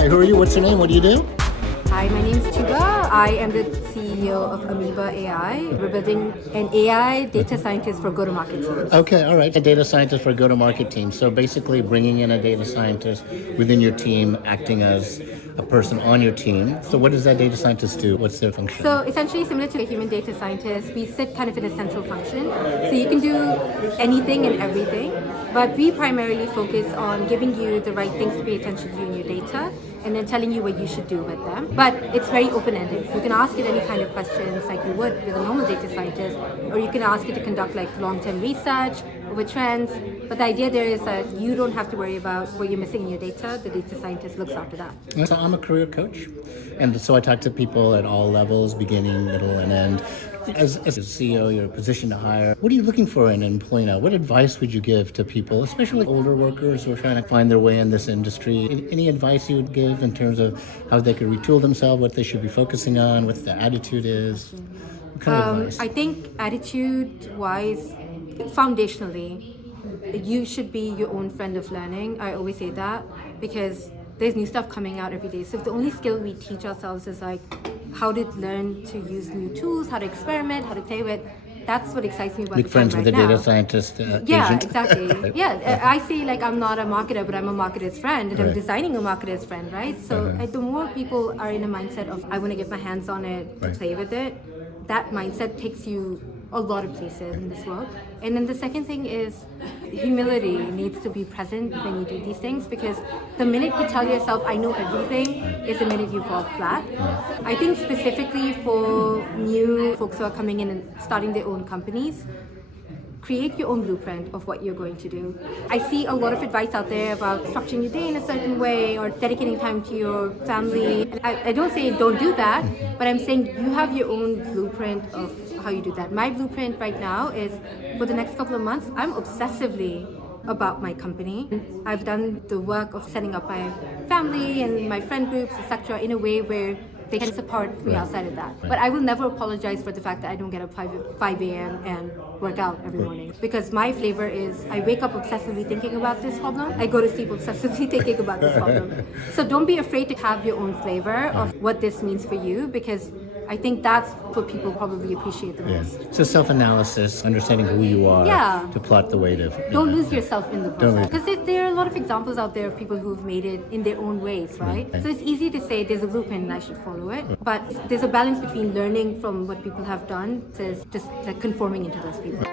Hi, who are you? What's your name? What do you do? Hi, my name is Tooba. I am the CEO of Amoeba AI. We're building an AI data scientist for go-to-market teams. Okay, all right. A data scientist for a go-to-market team. So basically bringing in a data scientist within your team, acting as a person on your team. So what does that data scientist do? What's their function? So essentially similar to a human data scientist, we sit kind of in a central function. So you can do anything and everything, but we primarily focus on giving you the right things to pay attention to in your data and then telling you what you should do with them. But it's very open-ended. You can ask it any kind of questions like you would with a normal data scientist, or you can ask it to conduct like long-term research over trends. But the idea there is that you don't have to worry about what you're missing in your data. The data scientist looks after that. So I'm a career coach, and so I talk to people at all levels, beginning, middle, and end. As a CEO, you're positioned to hire. What are you looking for in an employee now? What advice would you give to people, especially older workers who are trying to find their way in this industry? Any advice you would give in terms of how they could retool themselves, what they should be focusing on, what the attitude is? What kind of advice? I think attitude-wise, foundationally, you should be your own friend of learning. I always say that because there's new stuff coming out every day. So if the only skill we teach ourselves is like how to learn to use new tools, how to experiment, how to play with, that's what excites me about Make the friends time with right a now. data scientist Yeah, agent. exactly. Yeah, I say like I'm not a marketer, but I'm a marketer's friend, and I'm Right. designing a marketer's friend, right? So the more people are in a mindset of I want to get my hands on it, to Right. play with it, that mindset takes you a lot of places in this world. And then the second thing is humility needs to be present when you do these things, because the minute you tell yourself I know everything is the minute you fall flat. I think specifically for new folks who are coming in and starting their own companies, create your own blueprint of what you're going to do. I see a lot of advice out there about structuring your day in a certain way or dedicating time to your family. And I don't say don't do that, but I'm saying you have your own blueprint of how you do that. My blueprint right now is for the next couple of months, I'm obsessively about my company. I've done the work of setting up my family and my friend groups, etc., in a way where they can support me outside of that. But I will never apologize for the fact that I don't get up 5 a.m. and work out every morning. Because my flavor is I wake up obsessively thinking about this problem. I go to sleep obsessively thinking about this problem. So don't be afraid to have your own flavor of what this means for you, because I think that's what people probably appreciate the most. So self-analysis, understanding who you are, Yeah. to plot the way to... Don't lose yourself in the Don't process. lose- Because there are a lot of examples out there of people who've made it in their own ways, right? So it's easy to say there's a blueprint and I should follow it. But there's a balance between learning from what people have done versus just like conforming into those people.